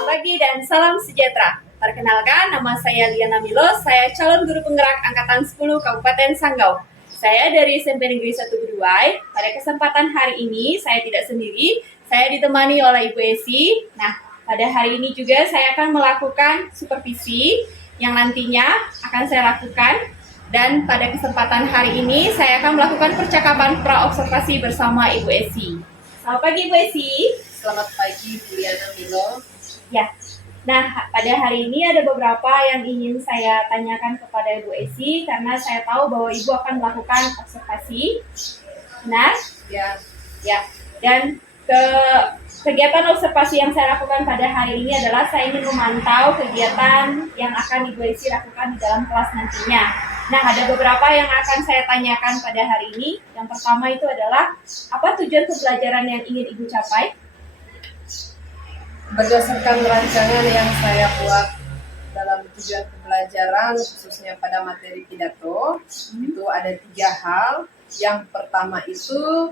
Selamat pagi dan salam sejahtera. Perkenalkan, nama saya Liana Milo, saya calon guru penggerak Angkatan 10 Kabupaten Sanggau. Saya dari SMP Negeri 1 Beduai. Pada kesempatan hari ini, saya tidak sendiri, saya ditemani oleh Ibu Esi. Nah, pada hari ini juga saya akan melakukan supervisi yang nantinya akan saya lakukan. Dan pada kesempatan hari ini, saya akan melakukan percakapan pra-observasi bersama Ibu Esi. Selamat pagi, Ibu Esi. Selamat pagi, Bu Liana Milo. Ya, nah pada hari ini ada beberapa yang ingin saya tanyakan kepada Ibu Esi karena saya tahu bahwa Ibu akan melakukan observasi. Benar? Ya. Ya, dan kegiatan observasi yang saya lakukan pada hari ini adalah saya ingin memantau kegiatan yang akan Ibu Esi lakukan di dalam kelas nantinya. Nah, ada beberapa yang akan saya tanyakan pada hari ini. Yang pertama itu adalah, apa tujuan pembelajaran yang ingin Ibu capai? Berdasarkan rancangan yang saya buat dalam tujuan pembelajaran, khususnya pada materi pidato, itu ada 3 hal. Yang pertama itu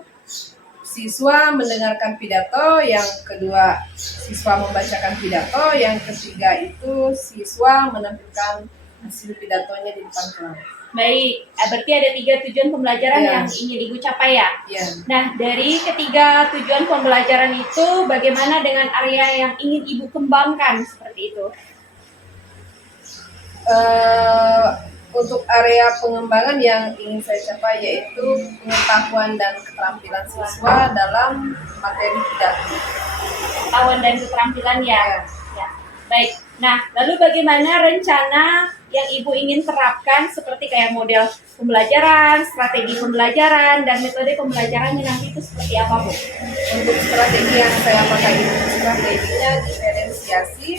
siswa mendengarkan pidato, yang kedua siswa membacakan pidato, yang ketiga itu siswa menampilkan hasil pidatonya di depan kelas. Baik, berarti ada 3 tujuan pembelajaran yang ingin Ibu capai ya? Nah, dari ketiga tujuan pembelajaran itu, bagaimana dengan area yang ingin Ibu kembangkan seperti itu? Untuk area pengembangan yang ingin saya capai yaitu pengetahuan dan keterampilan siswa dalam materi pidato. Pengetahuan dan keterampilan ya. Baik. Nah, lalu bagaimana rencana yang Ibu ingin terapkan seperti kayak model pembelajaran, strategi pembelajaran, dan metode pembelajarannya nanti itu seperti apa, Bu? Untuk strategi yang saya pakai itu strateginya diferensiasi,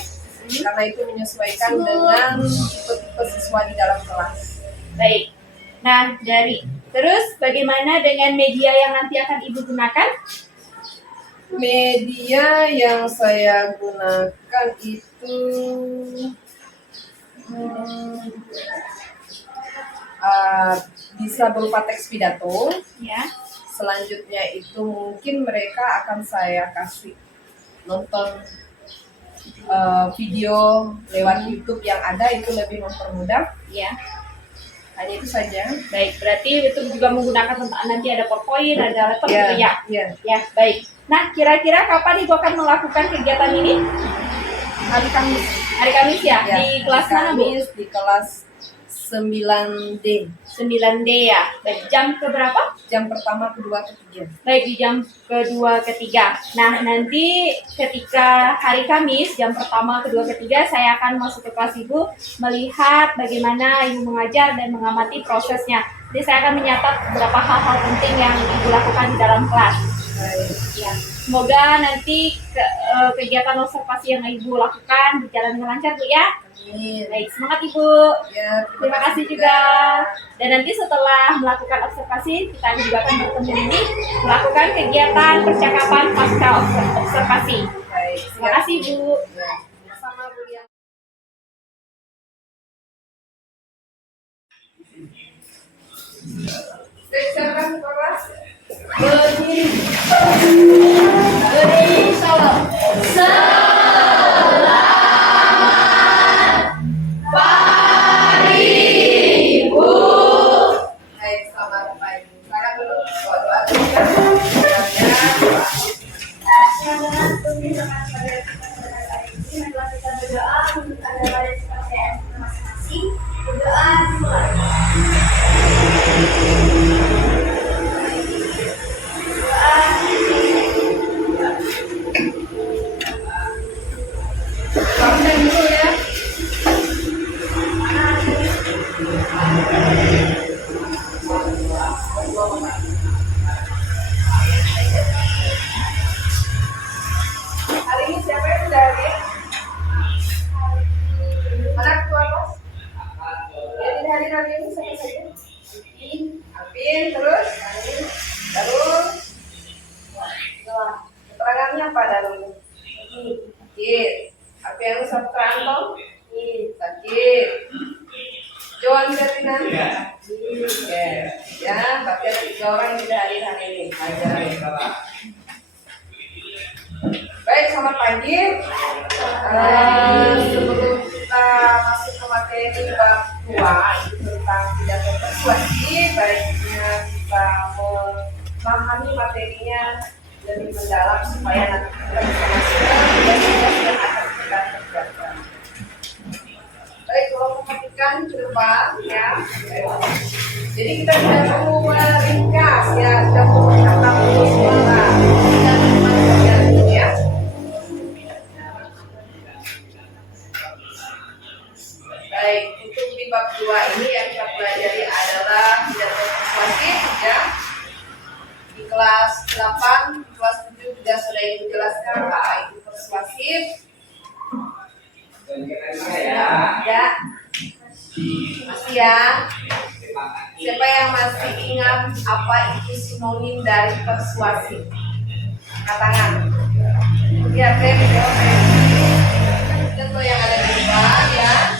karena itu menyesuaikan dengan tipe-tipe siswa di dalam kelas. Baik. Nah, terus bagaimana dengan media yang nanti akan Ibu gunakan? Media yang saya gunakan itu bisa berupa teks pidato. Ya. Selanjutnya itu mungkin mereka akan saya kasih nonton video lewat YouTube yang ada, itu lebih mempermudah. Ya. Hanya itu saja. Baik, berarti itu juga menggunakan nanti ada PowerPoint, ada laptop gitu ya? Ya, baik. Nah, kira-kira kapan Ibu akan melakukan kegiatan ini? Hari Kamis. Hari Kamis ya? Di kelas mana, Bu? Di kelas 9D. 9D ya? Baik, jam keberapa? Jam pertama, kedua, ketiga. Baik, di jam kedua, ketiga. Nah, nanti ketika hari Kamis, jam pertama, kedua, ketiga, saya akan masuk ke kelas Ibu, melihat bagaimana Ibu mengajar dan mengamati prosesnya. Jadi saya akan menyatat beberapa hal-hal penting yang Ibu lakukan di dalam kelas. Ya. Semoga nanti kegiatan observasi yang Ibu lakukan berjalan dengan lancar, Bu ya. Amin. Baik, semangat Ibu. Ya, terima kasih juga. Dan nanti setelah melakukan observasi, kita juga akan bertemu ini melakukan kegiatan percakapan pasca observasi. Baik. Terima kasih Bu. Sama Bu ya. Silakan kelas. Beri salam. Hari ini siapa yang sudah hadir? Mana ketua kelas? Yang tidak hadir hari ini siapa saja? Apin, terus? Keterangannya apa dalam? Sakit. Apa yang usah terantong? Sakit. Joan Ferdinand? Ya, tapi ada 3 orang yang tidak hadir hari ini. Baik, selamat pagi. Sebelum kita masuk ke materi bab 2 itu tentang pidato persuasi, baiknya kita memahami materinya lebih mendalam supaya nanti kita bisa masuk ke tugas yang akan kita kerjakan. Baik, kalau perhatikan ke depan ya. Jadi kita tidak perlu meringkas ya, tidak perlu berkata putus suara. Kita cuma bagian ini ya. Baik, untuk di bab 2 ini yang kita pelajari adalah pidato persuasif ya. Di kelas 8, kelas 7 juga sudah dijelaskan apa itu persuasif. Ya. Masih ya. Siapa yang masih ingat apa itu sinonim dari persuasif? Katakan. Ya, contoh yang ada di depan ya.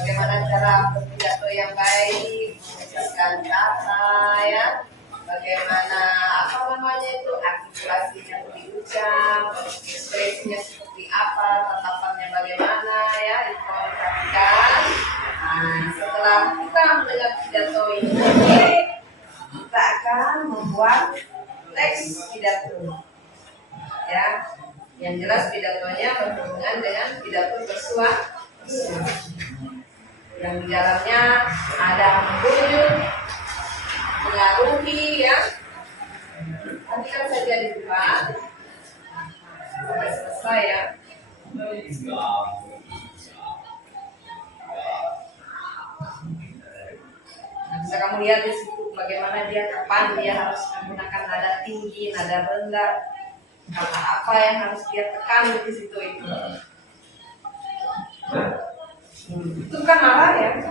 Bagaimana cara berpidato yang baik, mengucapkan kata ya, bagaimana apa namanya itu artikulasinya diucap, ekspresinya seperti apa, tatapannya bagaimana ya, diperhatikan. Nah, setelah kita mendengar pidato ini, kita akan membuat teks pidato ya. Yang jelas pidatonya berhubungan dengan pidato persuasi yang di dalamnya ada menunjuk, mengaruhi ya. Perhatikan saja di depan sampai selesai ya. Nah, bisa kamu lihat di situ bagaimana kapan dia harus menggunakan nada tinggi, nada rendah, kata apa yang harus dia tekan di situ itu. Itu kan marah ya.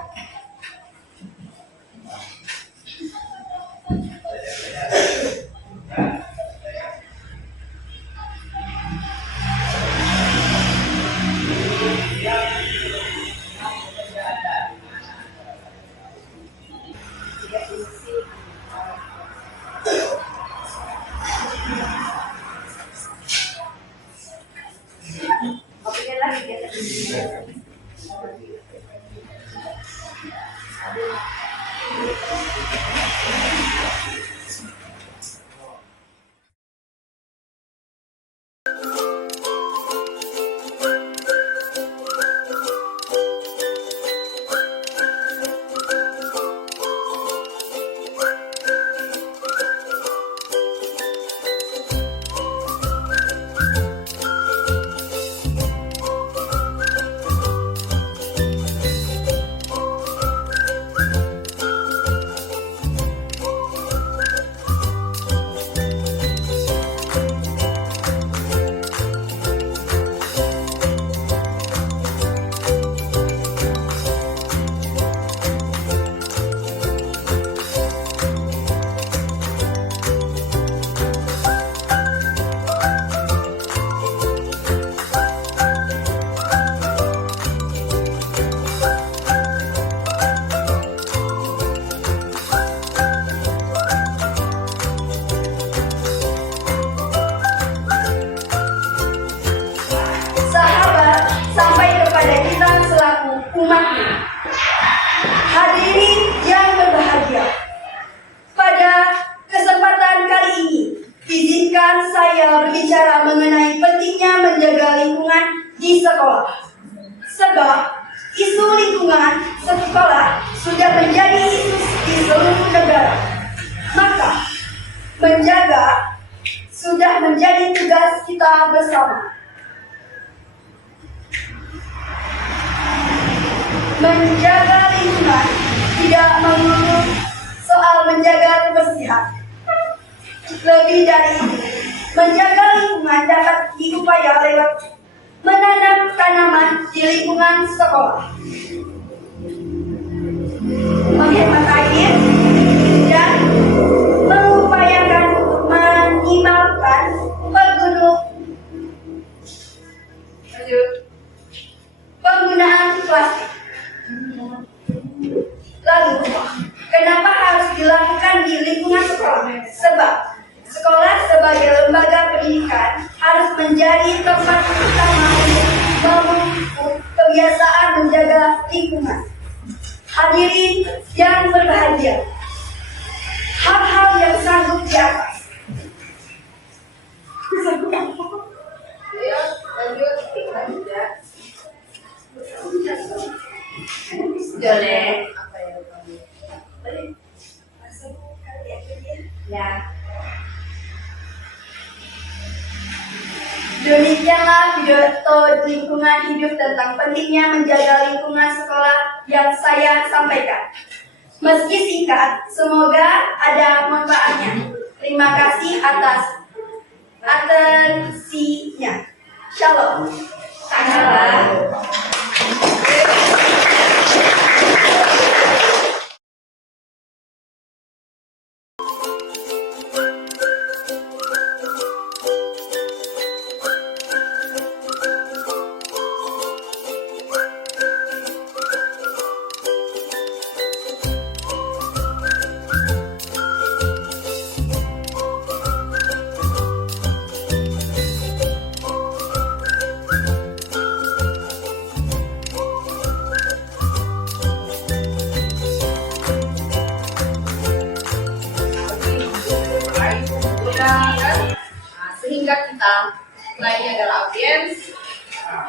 umatnya. Hadirin yang berbahagia, pada kesempatan kali ini, izinkan saya berbicara mengenai pentingnya menjaga lingkungan di sekolah. Sebab isu lingkungan sekolah sudah menjadi isu di seluruh negara. Maka, menjaga sudah menjadi tugas kita bersama. Menjaga lingkungan tidak melulu soal menjaga kebersihan. Lebih dari itu, menjaga lingkungan dapat diupaya lewat menanam tanaman di lingkungan sekolah, menghemat air, dan mengupayakan minimalkan penggunaan plastik. Lalu, kenapa harus dilakukan di lingkungan sekolah? Sebab sekolah sebagai lembaga pendidikan harus menjadi tempat utama membangun kebiasaan menjaga lingkungan. Hadirin yang berbahagia, hal-hal yang sanggup di atas. Ayo, lanjut. Boleh. Apa yang kamu? Ya. Demikianlah pidato lingkungan hidup tentang pentingnya menjaga lingkungan sekolah yang saya sampaikan. Meski singkat, semoga ada manfaatnya. Terima kasih atas atensinya. Shalom. Salam. Sehingga kita lainnya adalah audiens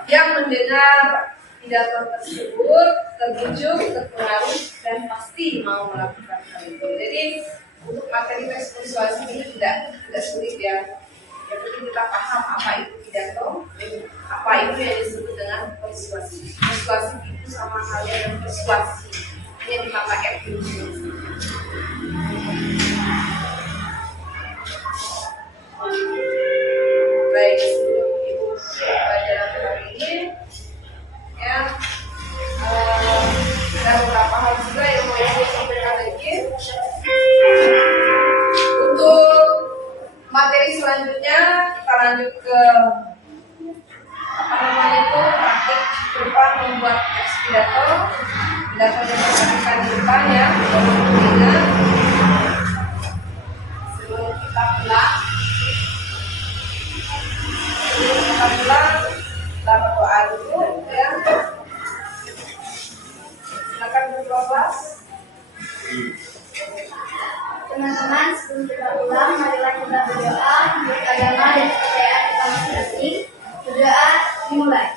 yang mendengar pidato tersebut terbujuk, terpengaruh, dan pasti mau melakukan hal itu. Jadi untuk materi tes persuasi ini tidak sulit ya. Yang penting kita paham apa itu pidato, apa itu yang disebut dengan persuasi. Persuasi itu sama halnya dengan persuasi, hanya dipakai efisiensi. Baik, sebelum ibu pelajaran hari ini ya ada beberapa hal juga yang mau ibu sampaikan lagi. Untuk materi selanjutnya kita lanjut ke praktik berupa membuat teks pidato yang disampaikan di depan ya. Ingat sebelum kita pulang kita berdoa dulu ya. Silakan berdoa kelas. Teman-teman, sebelum kita pulang, marilah kita berdoa menurut agama dan kepercayaan kita masing-masing. Berdoa dimulai.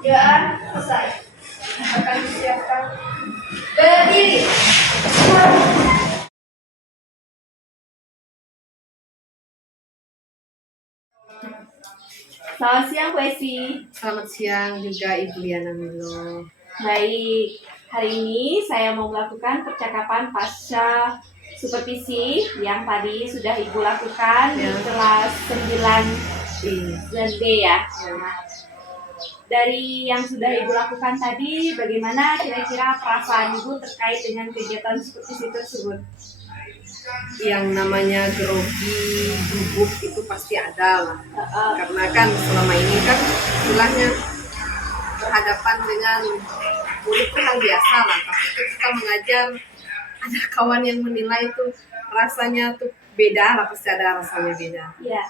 Doa selesai. Akan disiapkan. Berdiri. Selamat siang, Bu Esi. Selamat siang juga Ibu Liana Milo. Baik, hari ini saya mau melakukan percakapan pasca supervisi yang tadi sudah Ibu lakukan di kelas 9 D ya. Nah, dari yang sudah Ibu lakukan tadi, bagaimana kira-kira perasaan Ibu terkait dengan kegiatan supervisi tersebut? Yang namanya grogi, gugup itu pasti ada lah. Karena kan selama ini kan istilahnya berhadapan dengan mulut itu hal biasa lah. Tapi ketika mengajar ada kawan yang menilai itu rasanya tuh beda lah, pasti ada rasanya beda. Ya,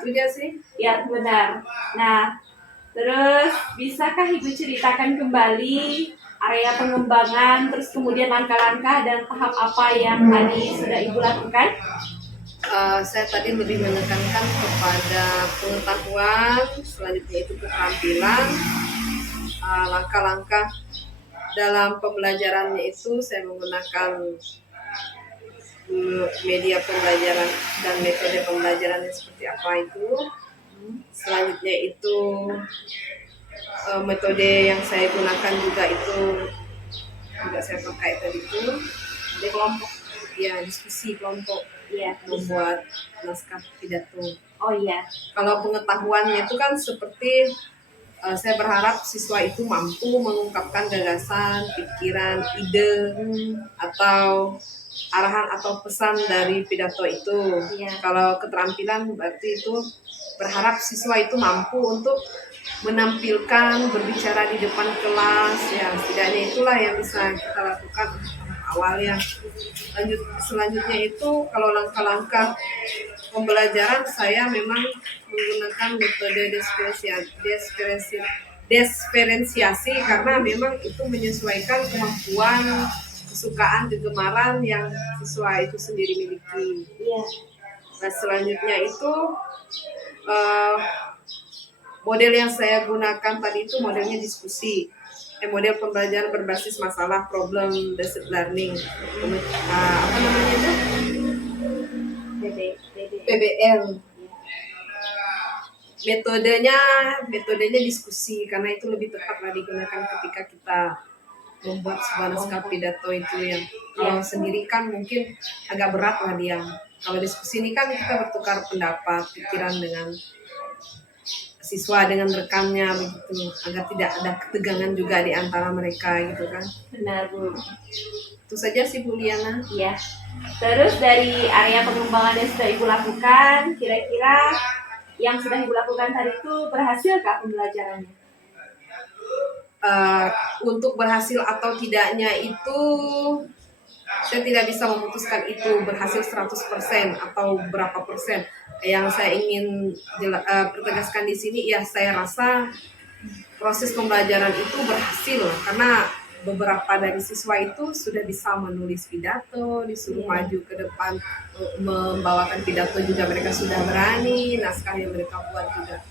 Itu aja sih. ya benar. Nah, terus bisakah Ibu ceritakan kembali area pengembangan, terus kemudian langkah-langkah dan tahap apa yang tadi sudah Ibu lakukan? Saya tadi lebih menekankan kepada pengetahuan, selanjutnya itu keterampilan, langkah-langkah dalam pembelajarannya itu saya menggunakan media pembelajaran dan metode pembelajarannya seperti apa itu. Selanjutnya itu metode yang saya gunakan juga saya pakai tadi itu di kelompok ya, diskusi kelompok Ya, membuat naskah pidato. oh iya, Kalau pengetahuannya itu kan seperti saya berharap siswa itu mampu mengungkapkan gagasan, pikiran, ide, atau arahan atau pesan dari pidato itu. Iya. Kalau keterampilan berarti itu berharap siswa itu mampu untuk menampilkan, berbicara di depan kelas, ya setidaknya itulah yang bisa kita lakukan awal ya. Selanjutnya itu kalau langkah-langkah pembelajaran saya memang menggunakan metode diferensiasi karena memang itu menyesuaikan kemampuan, kesukaan, kegemaran yang siswa itu sendiri miliki. Iya. Nah, selanjutnya itu model yang saya gunakan tadi itu modelnya diskusi, model pembelajaran berbasis masalah, problem based learning, apa namanya itu? PBL. Metodenya diskusi karena itu lebih tepatlah digunakan ketika kita membuat sebuah naskah pidato itu yang kalau sendiri kan mungkin agak berat lah dia. Kalau diskusi ini kan kita bertukar pendapat, pikiran dengan siswa, dengan rekannya begitu, agar tidak ada ketegangan juga di antara mereka gitu kan. Benar, Bu. Itu saja sih Bu Liana. Iya. Terus dari area pengembangan yang sudah Ibu lakukan, kira-kira yang sudah Ibu lakukan tadi itu berhasilkah pembelajarannya? Untuk berhasil atau tidaknya itu saya tidak bisa memutuskan itu berhasil 100% atau berapa persen. Yang saya ingin pertegaskan di sini ya, saya rasa proses pembelajaran itu berhasil karena beberapa dari siswa itu sudah bisa menulis pidato, disuruh maju ke depan membawakan pidato juga mereka sudah berani, naskah yang mereka buat juga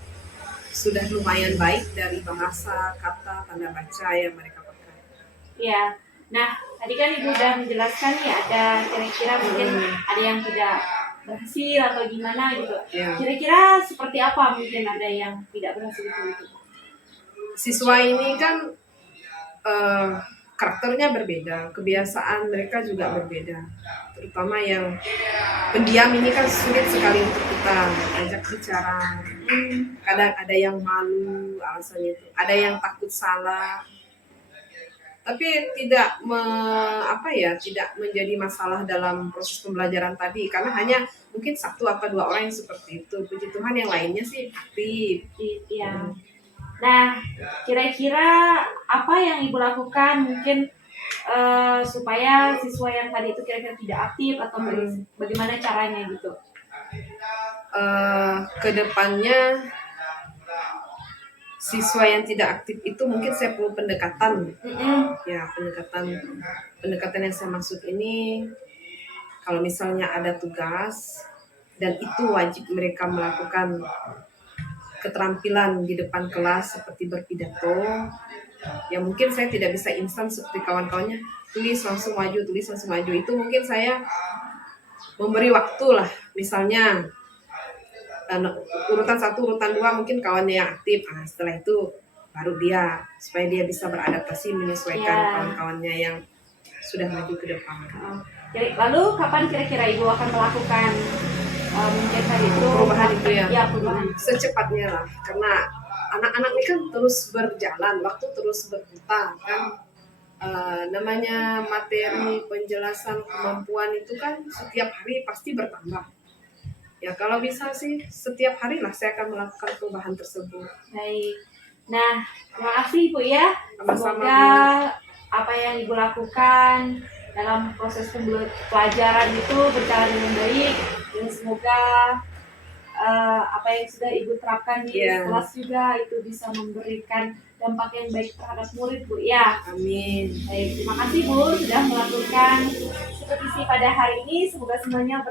sudah lumayan baik dari bahasa, kata, tanda baca yang mereka pakai. Ya, nah tadi kan Ibu sudah menjelaskan nih ada kira-kira mungkin ada yang tidak berhasil atau gimana gitu. Ya. Kira-kira seperti apa mungkin ada yang tidak berhasil itu? Siswa ini kan karakternya berbeda, kebiasaan mereka juga berbeda. Terutama yang pendiam ini kan sulit sekali untuk kita ajak bicara. Kadang ada yang malu alasannya itu, ada yang takut salah. Tapi tidak tidak menjadi masalah dalam proses pembelajaran tadi karena hanya mungkin 1 atau 2 orang yang seperti itu. Puji Tuhan yang lainnya sih aktif. Iya. Nah, kira-kira apa yang Ibu lakukan mungkin supaya siswa yang tadi itu kira-kira tidak aktif atau bagaimana caranya gitu? Kedepannya siswa yang tidak aktif itu mungkin saya perlu pendekatan. Ya, pendekatan yang saya maksud ini kalau misalnya ada tugas dan itu wajib mereka melakukan keterampilan di depan kelas seperti berpidato, ya mungkin saya tidak bisa instan seperti kawan-kawannya tulis langsung maju. Itu mungkin saya memberi waktu lah, misalnya urutan 1, urutan 2 mungkin kawannya yang aktif, setelah itu baru dia, supaya dia bisa beradaptasi menyesuaikan kawan-kawannya yang sudah maju ke depan. Lalu kapan kira-kira Ibu akan melakukan mungkin tadi itu perubahan itu ya? Ya, perubahan. Secepatnya lah, karena anak-anak ini kan terus berjalan, waktu terus berputar kan. Namanya materi penjelasan kemampuan itu kan setiap hari pasti bertambah. Ya kalau bisa sih setiap hari lah saya akan melakukan perubahan tersebut. Baik. Nah, terima kasih Bu ya. Sama-sama, Semoga apa yang Ibu lakukan dalam proses pembelajaran itu berjalan dengan baik dan semoga apa yang sudah Ibu terapkan di kelas juga itu bisa memberikan dampak yang baik terhadap murid Bu ya. Amin. Baik, terima kasih Bu sudah melakukan supervisi pada hari ini. Semoga semuanya